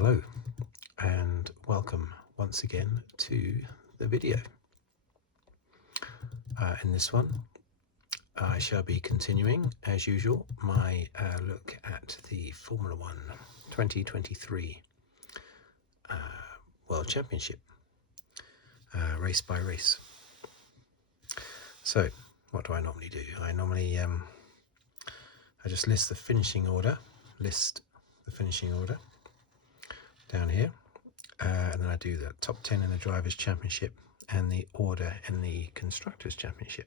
Hello and welcome once again to the video. In this one I shall be continuing as usual my look at the Formula 1 2023 World Championship race by race. So what do I normally do? I normally I just list the finishing order down here, and then I do the top 10 in the Drivers' Championship and the order in the Constructors' Championship.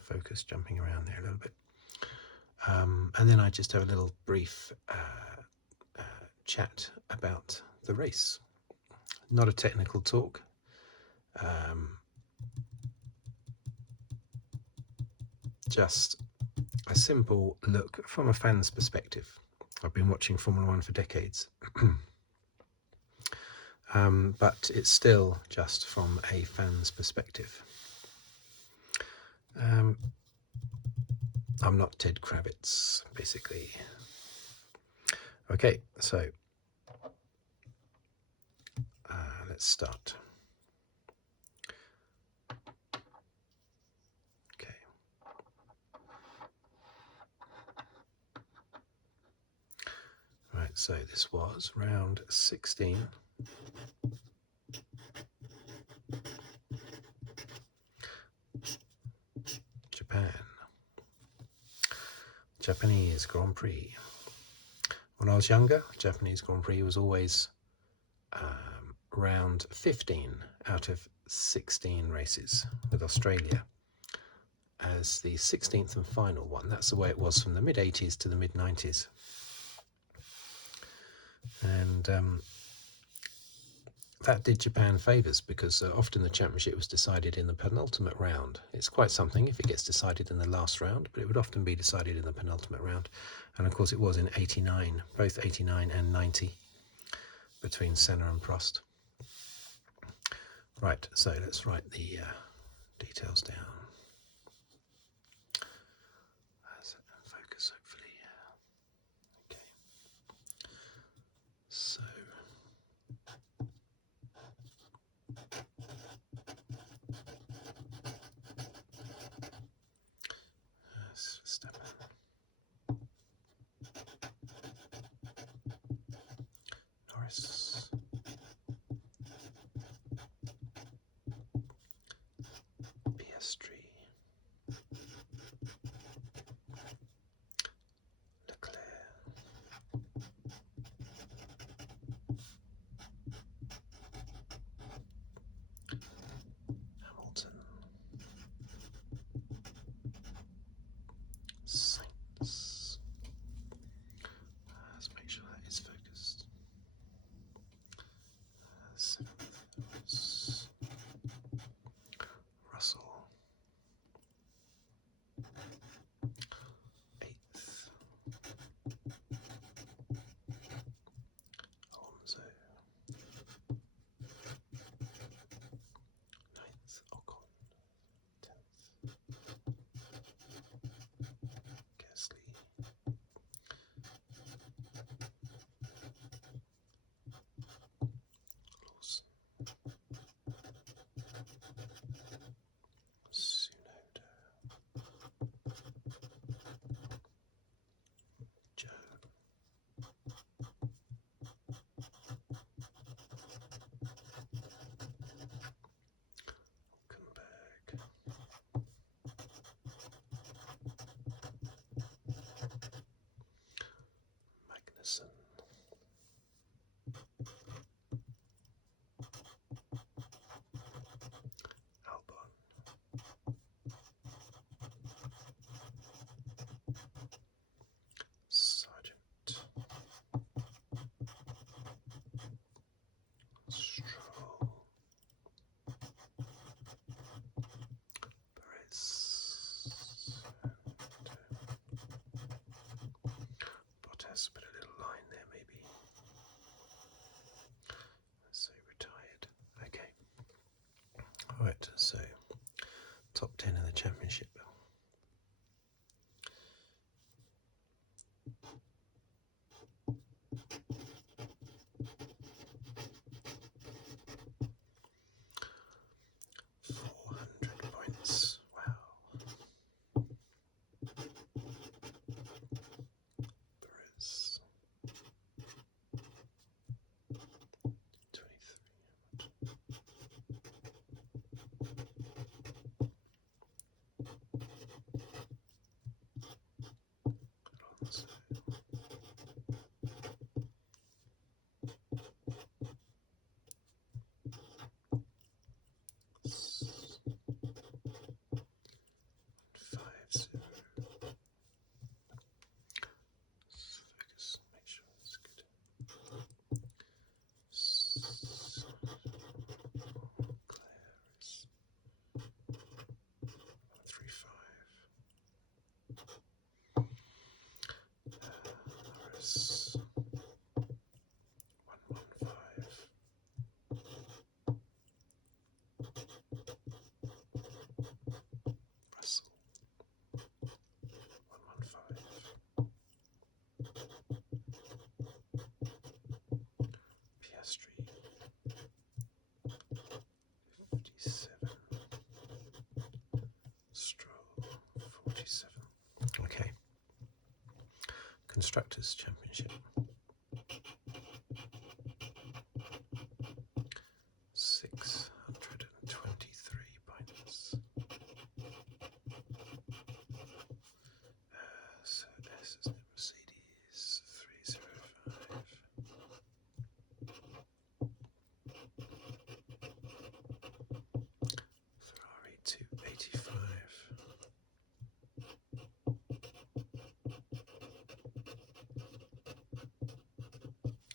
Focus jumping around there a little bit. And then I just have a little brief chat about the race. Not a technical talk. Just a simple look from a fan's perspective. I've been watching Formula 1 for decades. But it's still just from a fan's perspective. I'm not Ted Kravitz, basically. Okay, so let's start. Okay. Right, so this was round 16. Japan. Japanese Grand Prix. When I was younger, Japanese Grand Prix was always round 15 out of 16 races, with Australia as the 16th and final one. That's the way it was from the mid-80s to the mid-90s. And that did Japan favours, because often the championship was decided in the penultimate round. It's quite something if it gets decided in the last round, but it would often be decided in the penultimate round. And of course it was in 89, both 89 and 90, between Senna and Prost. Right, so let's write the details down. Focus, hopefully. Okay. So Verstappen. Norris. Piastri. Leclerc. Hamilton. Sainz. Let's make sure that is focused. Seventh. Russell. Eighth. Alonso. Ninth. Ocon. 10th. Gasly. Lawson. Tsunoda. Joe. Hulkenberg. Magnussen. Albon. Sargent. Stroll. Perez. Bottas, put a little line there maybe. Let's say retired. Okay. Alright, so top 10 in the championship. Stroll, 47. Okay. Constructors' Championship. 623 points. So S is Mercedes 305. Ferrari 285.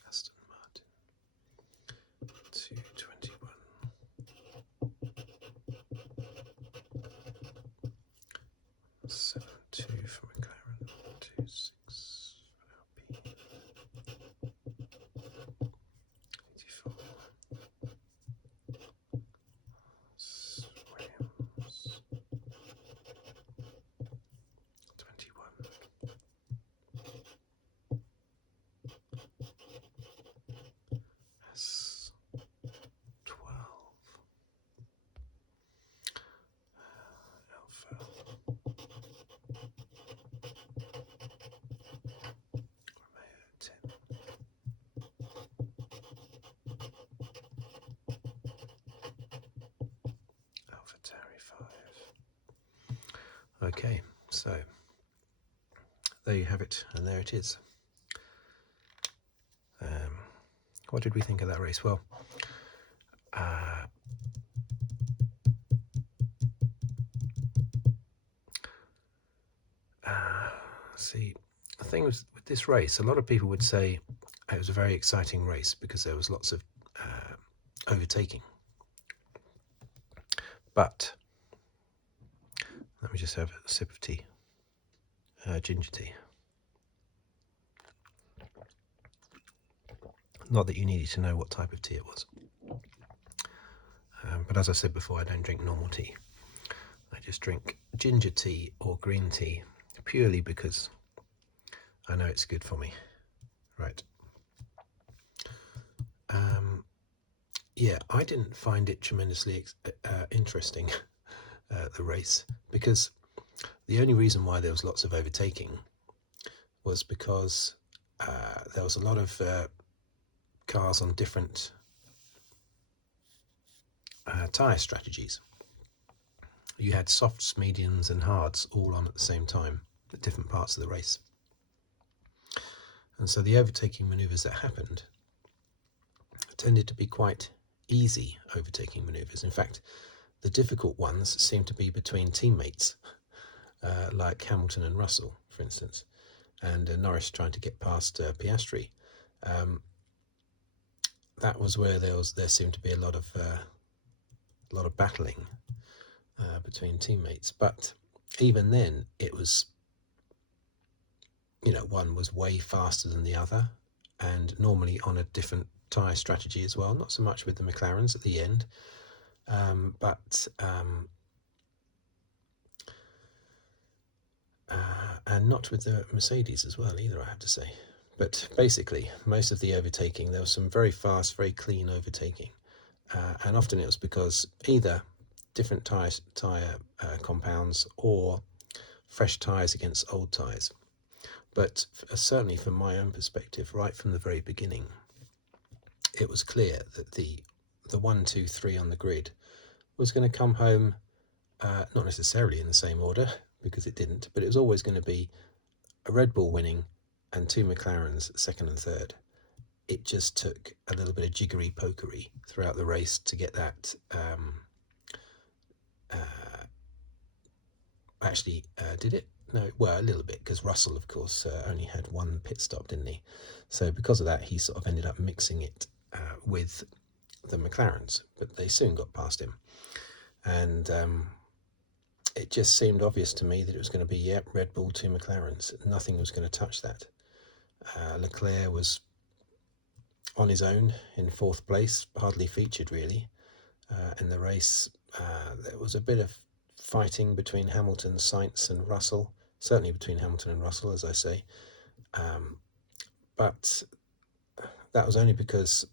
Aston Martin 221. 7-2 for McLaren, 2-6 for Alpine, 84. Williams, 21. S, 12. Alpha. Romeo, 10. AlphaTauri, 5. Okay, so there you have it, and there it is. What did we think of that race? Well, see, the thing was with this race, a lot of people would say it was a very exciting race because there was lots of overtaking. But let me just have a sip of tea, ginger tea. Not that you needed to know what type of tea it was. But as I said before, I don't drink normal tea. I just drink ginger tea or green tea purely because I know it's good for me. Right. Yeah, I didn't find it tremendously interesting, the race, because the only reason why there was lots of overtaking was because there was a lot of cars on different tyre strategies. You had softs, mediums and hards all on at the same time at different parts of the race. And so the overtaking manoeuvres that happened tended to be quite easy overtaking manoeuvres. In fact, the difficult ones seemed to be between teammates, like Hamilton and Russell, for instance, and Norris trying to get past Piastri. That was where there seemed to be a lot of battling between teammates. But even then, it was, one was way faster than the other, and normally on a different tyre strategy as well. Not so much with the McLarens at the end, and not with the Mercedes as well either, I have to say. But basically, most of the overtaking, there was some very fast, very clean overtaking, and often it was because either different tyre compounds or fresh tyres against old tyres. But certainly from my own perspective, right from the very beginning, it was clear that the 1, 2, 3 on the grid was going to come home, not necessarily in the same order, because it didn't, but it was always going to be a Red Bull winning and 2 McLarens second and third. It just took a little bit of jiggery-pokery throughout the race to get that did it? No, well, a little bit, because Russell, of course, only had one pit stop, didn't he? So because of that, he sort of ended up mixing it with the McLarens, but they soon got past him. And it just seemed obvious to me that it was going to be, Red Bull, 2 McLarens. Nothing was going to touch that. Leclerc was on his own in 4th place, hardly featured really in the race. There was a bit of fighting between Hamilton, Sainz and Russell, certainly between Hamilton and Russell, as I say, but that was only because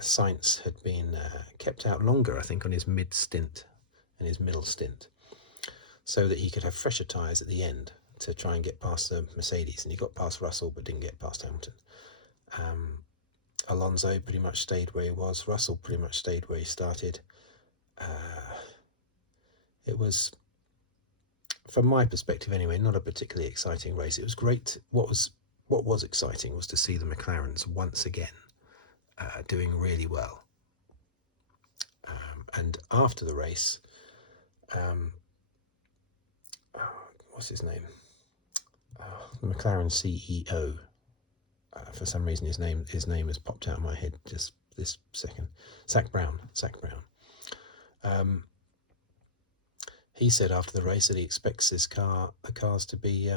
Sainz had been kept out longer, I think, on his middle stint. so that he could have fresher tyres at the end to try and get past the Mercedes. And he got past Russell but didn't get past Hamilton. Alonso pretty much stayed where he was. Russell pretty much stayed where he started. It was, from my perspective anyway, not a particularly exciting race. It was great. What was exciting was to see the McLarens once again doing really well. And after the race, what's his name? The McLaren CEO. For some reason, his name has popped out of my head just this second. Zak Brown. He said after the race that he expects the cars to be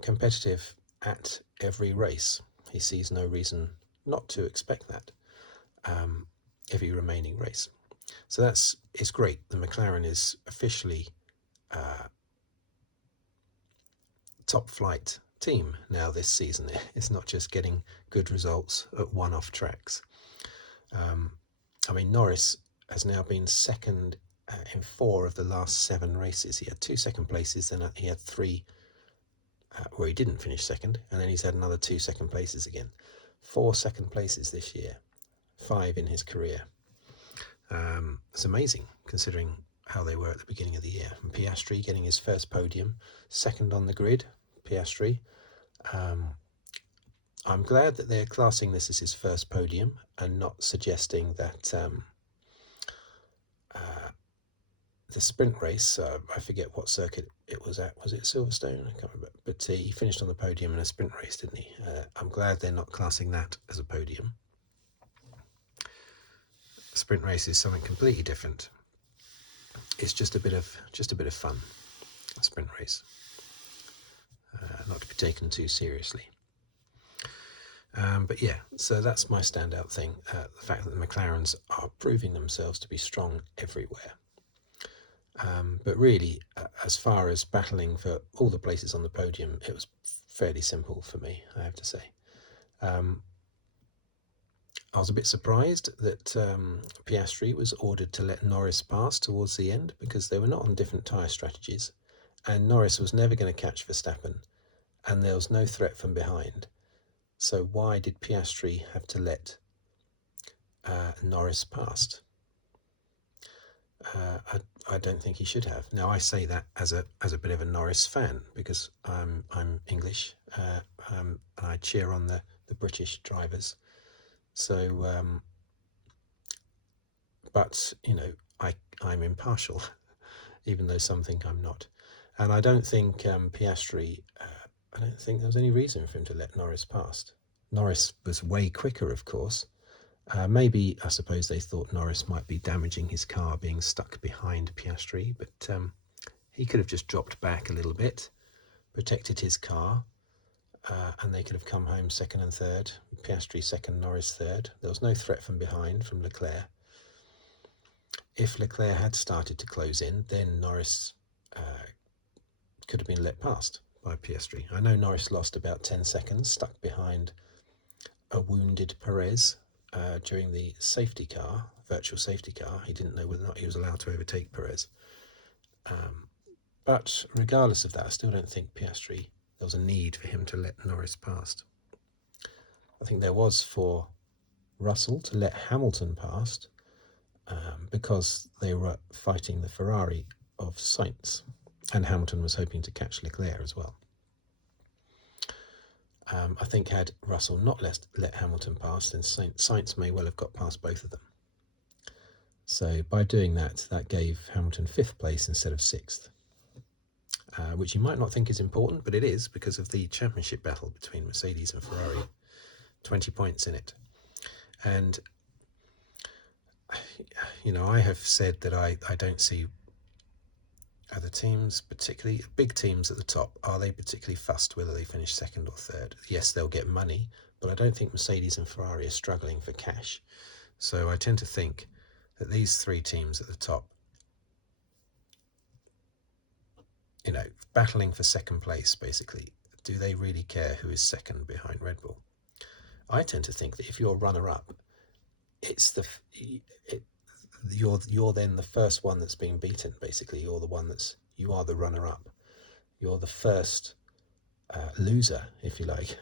competitive at every race. He sees no reason not to expect that every remaining race. So it's great. The McLaren is officially top flight team now this season. It's not just getting good results at one-off tracks. I mean, Norris has now been second in 4 of the last 7 races. He had 2 second places, then he had 3 where he didn't finish second, and then he's had another 2 second places again. 4 second places this year, 5 in his career. It's amazing considering how they were at the beginning of the year. And Piastri getting his first podium, second on the grid. Piastri. I'm glad that they're classing this as his first podium and not suggesting that the sprint race, I forget what circuit it was at. Was it Silverstone? I can't remember. But he finished on the podium in a sprint race, didn't he? I'm glad they're not classing that as a podium. A sprint race is something completely different. It's just a bit of fun. A sprint race, not to be taken too seriously. But yeah, so that's my standout thing, the fact that the McLarens are proving themselves to be strong everywhere. But really, as far as battling for all the places on the podium, it was fairly simple for me, I have to say. I was a bit surprised that Piastri was ordered to let Norris pass towards the end, because they were not on different tyre strategies, and Norris was never going to catch Verstappen, and there was no threat from behind. So why did Piastri have to let Norris pass? I don't think he should have. Now, I say that as a bit of a Norris fan, because I'm English, and I cheer on the British drivers. So, but you know, I'm impartial, even though some think I'm not. And I don't think Piastri. I don't think there was any reason for him to let Norris pass. Norris was way quicker, of course. Maybe, I suppose, they thought Norris might be damaging his car being stuck behind Piastri, but he could have just dropped back a little bit, protected his car, and they could have come home second and third. Piastri second, Norris third. There was no threat from behind from Leclerc. If Leclerc had started to close in, then Norris could have been let past by Piastri. I know Norris lost about 10 seconds, stuck behind a wounded Perez during the safety car, virtual safety car. He didn't know whether or not he was allowed to overtake Perez. But regardless of that, I still don't think Piastri, there was a need for him to let Norris past. I think there was for Russell to let Hamilton past because they were fighting the Ferrari of Sainz, and Hamilton was hoping to catch Leclerc as well. I think had Russell not let Hamilton pass, then Sainz may well have got past both of them. So by doing that, that gave Hamilton 5th place instead of 6th, which you might not think is important, but it is, because of the championship battle between Mercedes and Ferrari. 20 points in it. And, you know, I have said that I don't see other teams, particularly big teams at the top, are they particularly fussed whether they finish second or third? Yes, they'll get money, but I don't think Mercedes and Ferrari are struggling for cash. So I tend to think that these 3 teams at the top, you know, battling for second place, basically, do they really care who is second behind Red Bull? I tend to think that if you're runner-up, it's the you're then the first one that's being beaten. Basically, you are the runner-up. You're the first loser, if you like.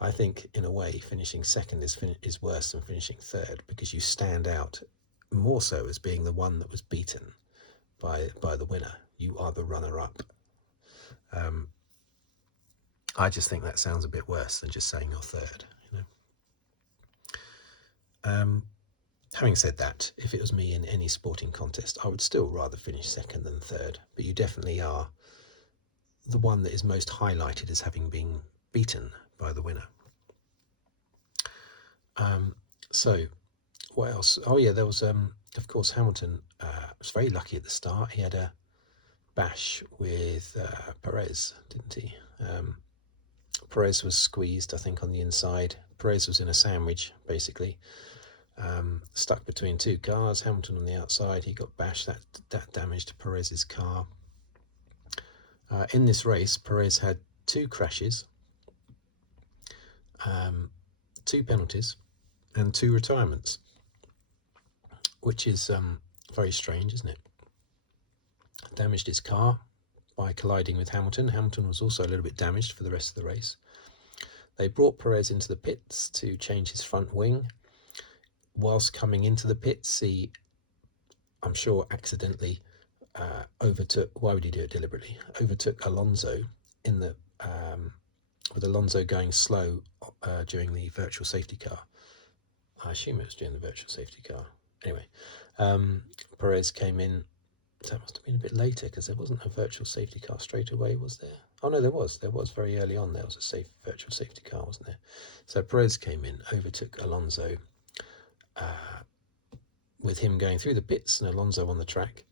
I think, in a way, finishing second is worse than finishing third, because you stand out more so as being the one that was beaten by the winner. You are the runner-up. I just think that sounds a bit worse than just saying you're third. Having said that, if it was me in any sporting contest, I would still rather finish second than third. But you definitely are the one that is most highlighted as having been beaten by the winner. So what else? Oh yeah, there was of course Hamilton was very lucky at the start. He had a bash with Perez, didn't he? Perez was squeezed, I think, on the inside. Perez was in a sandwich, basically, stuck between two cars. Hamilton on the outside, he got bashed. That damaged Perez's car. In this race, Perez had 2 crashes, 2 penalties, and 2 retirements, which is very strange, isn't it? Damaged his car by colliding with Hamilton. Hamilton was also a little bit damaged for the rest of the race. They brought Perez into the pits to change his front wing. Whilst coming into the pits, he, I'm sure, accidentally overtook. Why would he do it deliberately? Overtook Alonso in the with Alonso going slow during the virtual safety car. I assume it was during the virtual safety car. Anyway, Perez came in. That must have been a bit later, because there wasn't a virtual safety car straight away, was there? Oh no, there was very early on. There was a virtual safety car, wasn't there? So Perez came in, overtook Alonso, with him going through the pits and Alonso on the track.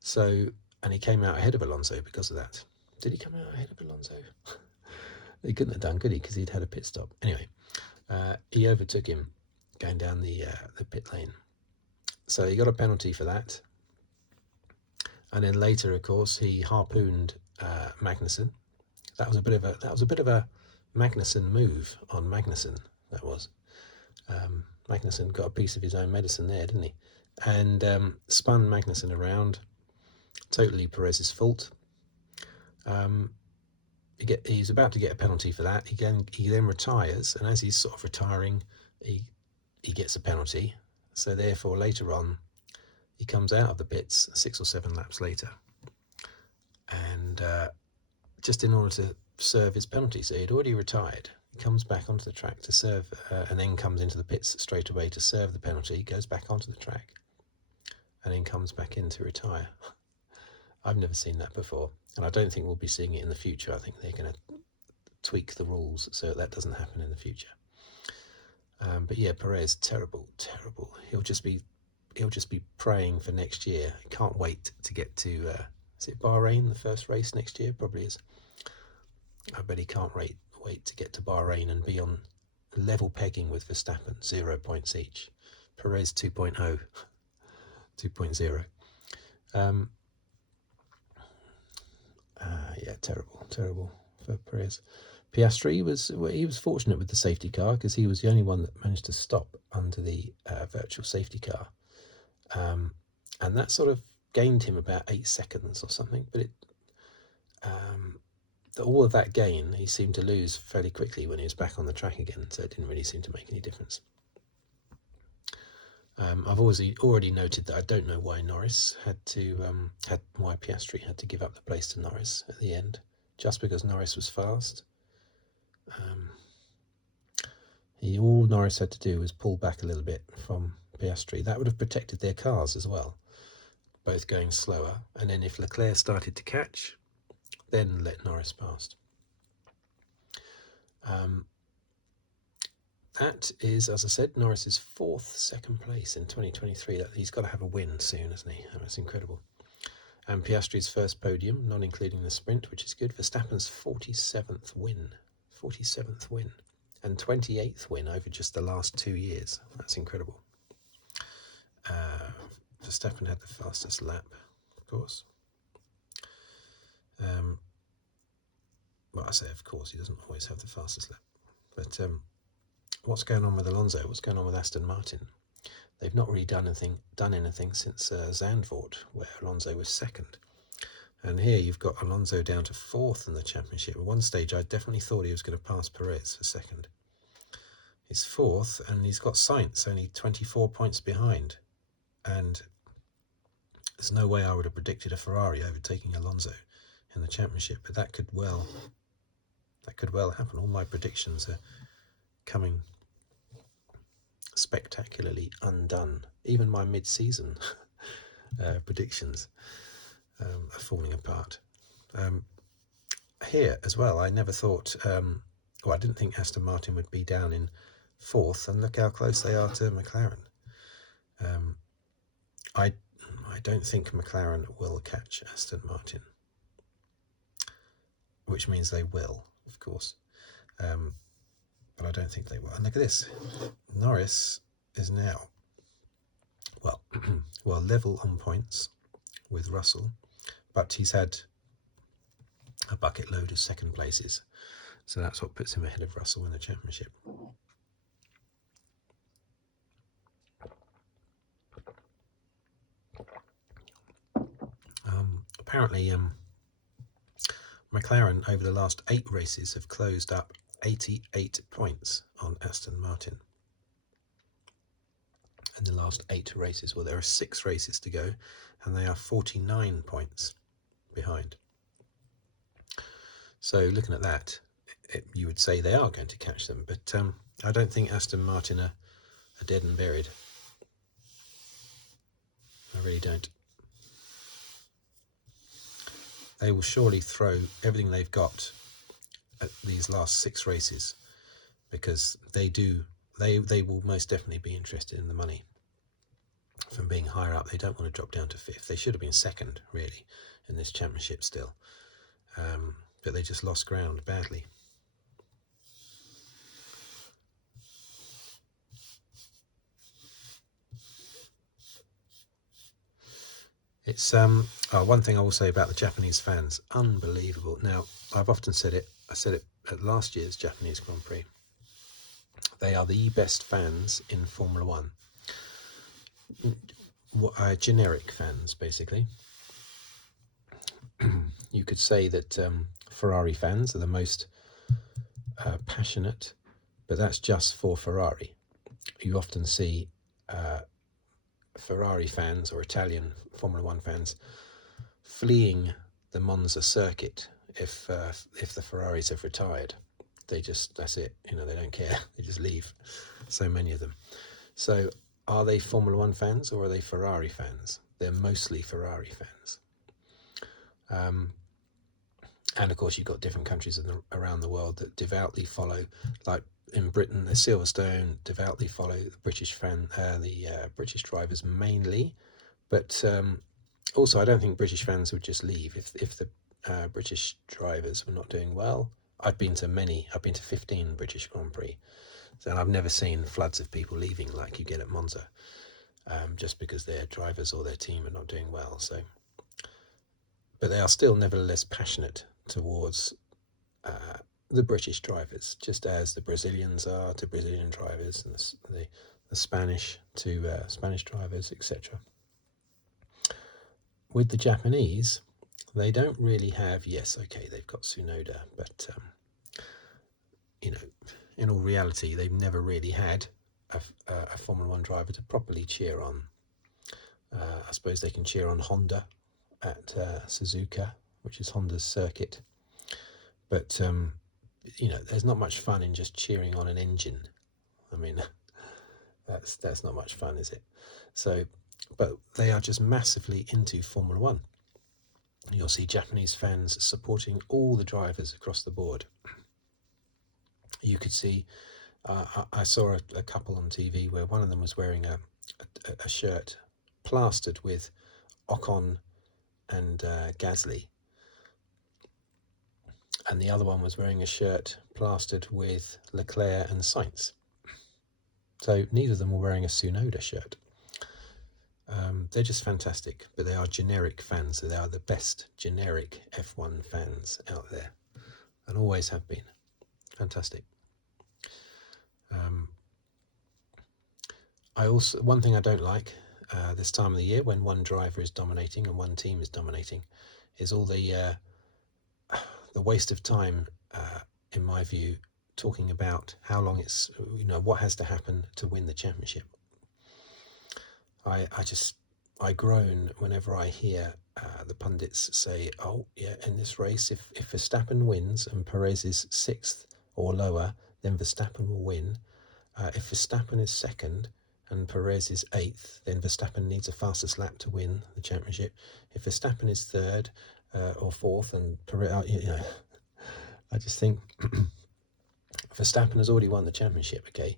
So, and he came out ahead of Alonso because of that. Did he come out ahead of Alonso? He couldn't have done, could he? Because he'd had a pit stop. Anyway, he overtook him going down the pit lane. So he got a penalty for that. And then later, of course, he harpooned Magnussen. That was a bit of a Magnussen move on Magnussen. That was. Magnussen got a piece of his own medicine there, didn't he? And spun Magnussen around. Totally Perez's fault. He's about to get a penalty for that. He then retires, and as he's sort of retiring, he gets a penalty. So therefore, later on, he comes out of the pits 6 or 7 laps later, and just in order to serve his penalty. So he'd already retired. He comes back onto the track to serve, and then comes into the pits straight away to serve the penalty. He goes back onto the track, and then comes back in to retire. I've never seen that before, and I don't think we'll be seeing it in the future. I think they're going to tweak the rules so that doesn't happen in the future. But yeah, Perez, terrible. He'll just be praying for next year. He can't wait to get to is it Bahrain, the first race next year? Probably is. I bet he can't wait to get to Bahrain and be on level pegging with Verstappen, 0 points each. Perez 2.0. Yeah, terrible for Perez. Piastri was fortunate with the safety car, because he was the only one that managed to stop under the virtual safety car, and that sort of gained him about 8 seconds or something. But all of that gain he seemed to lose fairly quickly when he was back on the track again, so it didn't really seem to make any difference. I've already noted that I don't know why why Piastri had to give up the place to Norris at the end, just because Norris was fast. All Norris had to do was pull back a little bit from Piastri. That would have protected their cars as well, both going slower. And then if Leclerc started to catch, then let Norris past. That is, as I said, Norris's 4th second place in 2023. He's got to have a win soon, hasn't he? That's incredible. And Piastri's first podium, not including the sprint, which is good. Verstappen's 47th win, and 28th win over just the last 2 years. That's incredible. Verstappen had the fastest lap, of course. Well, I say of course, he doesn't always have the fastest lap. But what's going on with Alonso? What's going on with Aston Martin? they've not really done anything since Zandvoort, where Alonso was second. And here you've got Alonso down to fourth in the championship. At one stage, I definitely thought he was going to pass Perez for second. He's fourth, and he's got Sainz only 24 points behind. And there's no way I would have predicted a Ferrari overtaking Alonso in the championship, but that could well happen. All my predictions are coming spectacularly undone. Even my mid-season predictions are falling apart. Here as well, I never thought, I didn't think Aston Martin would be down in fourth, and look how close they are to McLaren. I don't think McLaren will catch Aston Martin, which means they will, of course, but I don't think they will. And look at this, Norris is now level on points with Russell, but he's had a bucket load of second places, so that's what puts him ahead of Russell in the championship. Apparently McLaren over the last 8 races have closed up 88 points on Aston Martin in the last 8 races. Well, there are 6 races to go, and they are 49 points behind. So looking at that, you would say they are going to catch them, but I don't think Aston Martin are dead and buried. I really don't. They will surely throw everything they've got at these last 6 races, because they will most definitely be interested in the money from being higher up. They don't want to drop down to 5th. They should have been 2nd, really, in this championship still, but they just lost ground badly. It's one thing I will say about the Japanese fans, unbelievable. Now, I've often said it, I said it at last year's Japanese Grand Prix, they are the best fans in Formula 1. Generic fans, basically. You could say that Ferrari fans are the most passionate, but that's just for Ferrari. You often see Ferrari fans or Italian Formula 1 fans fleeing the Monza circuit if the Ferraris have retired. That's it, they don't care, they just leave, so many of them. So are they Formula 1 fans or are they Ferrari fans? They're mostly Ferrari fans. And of course you've got different countries around the world that devoutly follow, like in Britain, the Silverstone devoutly follow the British British drivers mainly, but also I don't think British fans would just leave if the British drivers were not doing well. I've been to 15 British Grand Prix, and I've never seen floods of people leaving like you get at Monza, just because their drivers or their team are not doing well. So, but they are still nevertheless passionate towards the British drivers, just as the Brazilians are to Brazilian drivers, and the Spanish to Spanish drivers, etc. With the Japanese, they don't really have, they've got Tsunoda, but in all reality, they've never really had a Formula 1 driver to properly cheer on. I suppose they can cheer on Honda at Suzuka, which is Honda's circuit, but there's not much fun in just cheering on an engine. I mean, that's not much fun, is it? So, but they are just massively into Formula 1. You'll see Japanese fans supporting all the drivers across the board. You could see, I saw a couple on TV where one of them was wearing a shirt plastered with Ocon and Gasly, and the other one was wearing a shirt plastered with Leclerc and Sainz. So neither of them were wearing a Tsunoda shirt. They're just fantastic, but they are generic fans. So they are the best generic F1 fans out there, and always have been. Fantastic. one thing I don't like this time of the year when one driver is dominating and one team is dominating is all the waste of time, in my view, talking about how long it's, what has to happen to win the championship. I groan whenever I hear the pundits say, oh yeah, in this race, if Verstappen wins and Perez is 6th or lower, then Verstappen will win. If Verstappen is 2nd and Perez is 8th, then Verstappen needs a fastest lap to win the championship. If Verstappen is 3rd or 4th and Perez, I just think Verstappen has already won the championship, okay?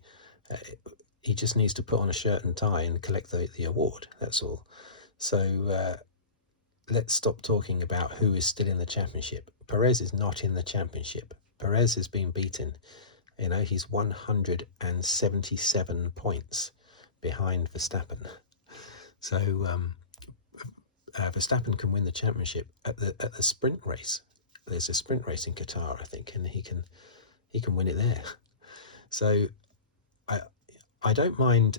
He just needs to put on a shirt and tie and collect the award, that's all. So let's stop talking about who is still in the championship. Perez is not in the championship. Perez has been beaten. He's 177 points behind Verstappen. So Verstappen can win the championship at the sprint race. There's a sprint race in Qatar, I think, and he can win it there. So I don't mind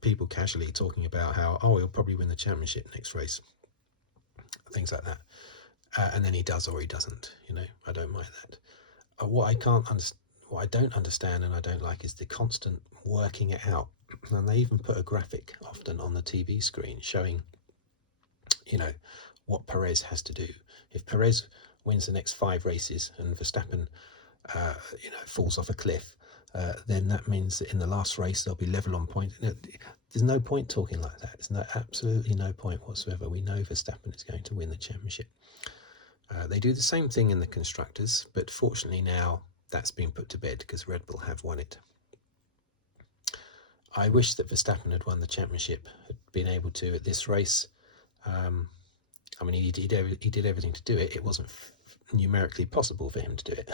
people casually talking about how, he'll probably win the championship next race, things like that, and then he does or he doesn't. I don't mind that. What I don't understand and I don't like is the constant working it out. And they even put a graphic often on the TV screen showing, what Perez has to do. If Perez wins the next 5 races and Verstappen, falls off a cliff, then that means that in the last race they'll be level on point. There's no point talking like that. There's absolutely no point whatsoever. We know Verstappen is going to win the championship. They do the same thing in the constructors, but fortunately now that's been put to bed because Red Bull have won it. I wish that Verstappen had won the championship, had been able to at this race. He did everything to do it. It wasn't numerically possible for him to do it.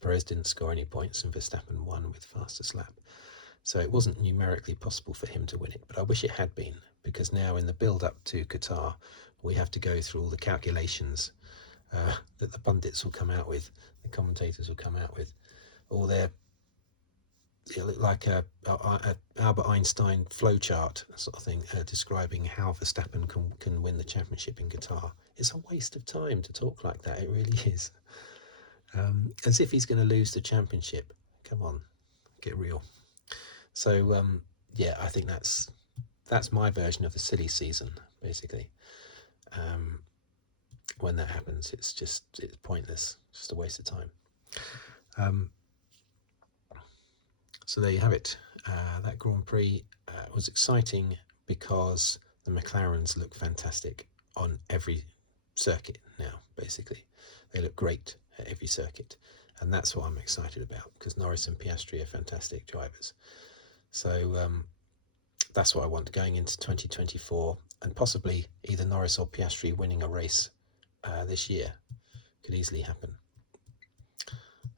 Perez didn't score any points and Verstappen won with fastest lap. So it wasn't numerically possible for him to win it, but I wish it had been, because now in the build-up to Qatar, we have to go through all the calculations that the pundits will come out with, the commentators will come out with, all their like a Albert Einstein flowchart sort of thing, describing how Verstappen can win the championship in Qatar. It's a waste of time to talk like that. It really is. As if he's going to lose the championship. Come on, get real. So I think that's my version of the silly season, basically. When that happens, it's pointless, just a waste of time. So there you have it. That Grand Prix was exciting because the McLarens look fantastic on every circuit now, basically. They look great at every circuit. And that's what I'm excited about, because Norris and Piastri are fantastic drivers. So that's what I want going into 2024, and possibly either Norris or Piastri winning a race this year could easily happen.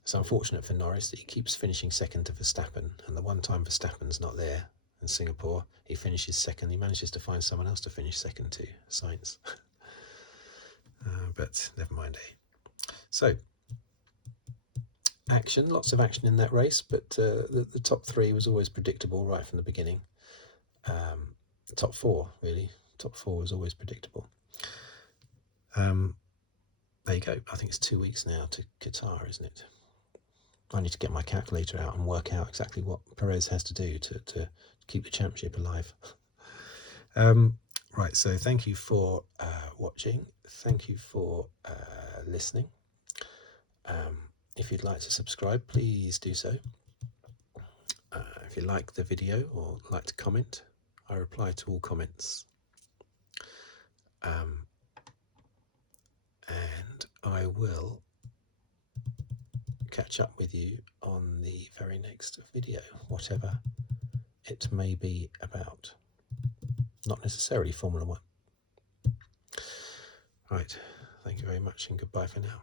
It's unfortunate for Norris that he keeps finishing second to Verstappen, and the one time Verstappen's not there in Singapore, he finishes second. He manages to find someone else to finish second to, Sainz. But never mind. So, lots of action in that race, but the top 3 was always predictable right from the beginning. The top 4, really. Top 4 was always predictable. There you go. I think it's 2 weeks now to Qatar, isn't it? I need to get my calculator out and work out exactly what Perez has to do to keep the championship alive. Right, so thank you for watching. Thank you for listening. If you'd like to subscribe, please do so. If you like the video or like to comment, I reply to all comments. And I will catch up with you on the very next video, whatever it may be about. Not necessarily Formula 1. Right, thank you very much and goodbye for now.